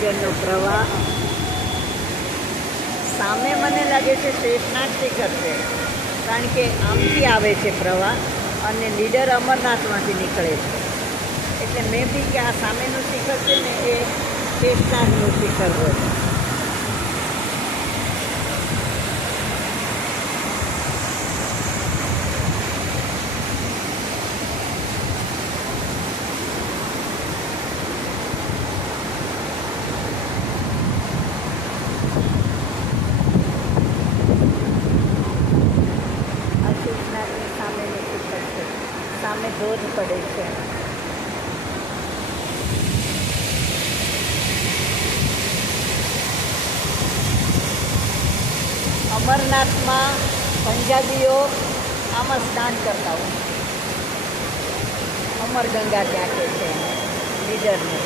લીડરનો પ્રવાહ. સામે મને લાગે છે શેષનાથ શિખર છે કારણ કે આમથી આવે છે પ્રવાહ અને લીડર અમરનાથમાંથી નીકળે છે. એટલે મેં બી કે આ સામેનું શિખર છે ને એ શેષનાથનું શિખર હોય આ શેષનાથની સામેનું શિખર છે સામે ધોધ પડે છે. અમરનાથમાં પંજાબીઓ આમાં સ્નાન કરતા હોય. અમર ગંગા ત્યાં કે છે? લીડરને